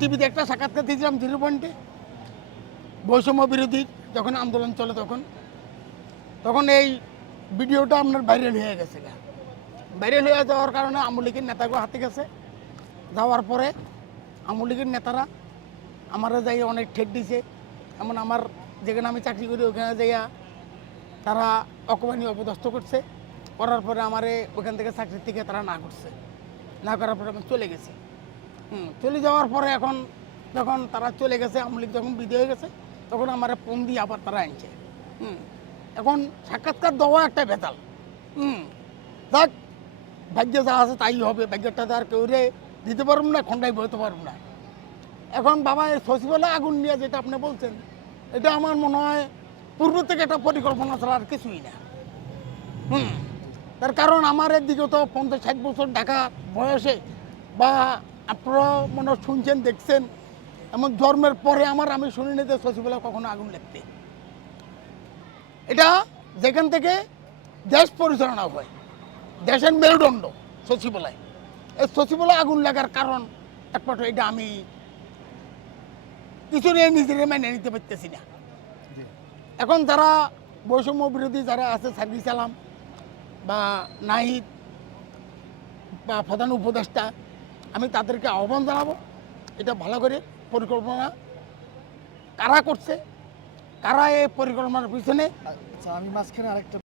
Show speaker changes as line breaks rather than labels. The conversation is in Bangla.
টিভিতে একটা সাক্ষাৎকার দিয়েছিলাম জিরো পয়েন্টে বৈষম্য বিরোধী যখন আন্দোলন চলে তখন। তখন এই ভিডিওটা আপনার ভাইরাল হয়ে গেছে। ভাইরাল হয়ে যাওয়ার কারণে আওয়ামী লীগের নেতাগুলো হাতে গেছে। যাওয়ার পরে আওয়ামী লীগের নেতারা আমারা যাই অনেক ঠেক দিছে। এমন আমার যেখানে আমি চাকরি করি ওখানে যাইয়া তারা অকমানি অপদস্থ করছে। করার পরে আমারে ওখান থেকে চাকরির থেকে তারা না করছে। না করার পরে আমি চলে গেছি। চলে যাওয়ার পরে এখন যখন তারা চলে গেছে আমলিক যখন বিদে হয়ে গেছে তখন আমার ফোন দিয়ে আবার তারা আনছে। হুম। এখন সাক্ষাৎকার দেওয়া একটা বেতাল হুম। যাক ভাগ্যে যা আছে তাই হবে ভাগ্যটা তো আর কেউ রে দিতে পারব না খন্ডাই বইতে পারব না। এখন বাবা এই সচিবালয় আগুন নিয়ে যেটা আপনি বলছেন এটা আমার মনে হয় পূর্ব থেকে একটা পরিকল্পনা ছাড়া আর কিছুই না। হুম। তার কারণ আমার এদিকে তো পঞ্চাশ ষাট বছর ঢাকা বয়সে বা আপনারা মনে শুনছেন দেখছেন এমন জন্মের পরে আমার আমি শুনিনি যে সচিবালয় কখনো আগুন লাগতে এটা যেখান থেকে দেশ পরিচালনা হয় দেশের মেরুদণ্ড সচিবালয়। এই সচিবালয় আগুন লাগার কারণ একমাত্র এটা আমি কিছু নিয়ে নিজের মেনে নিতে পারতেছি না। এখন যারা বৈষম্য বিরোধী যারা আছে সার্ভিস আলাম বা নাহিদ বা প্রধান উপদেষ্টা আমি তাদেরকে আহ্বান জানাব, এটা ভালো করে পরিকল্পনা কারা করছে, কারা এই পরিকল্পনার পিছনে?
আচ্ছা আমি মাঝখানে আরেকটা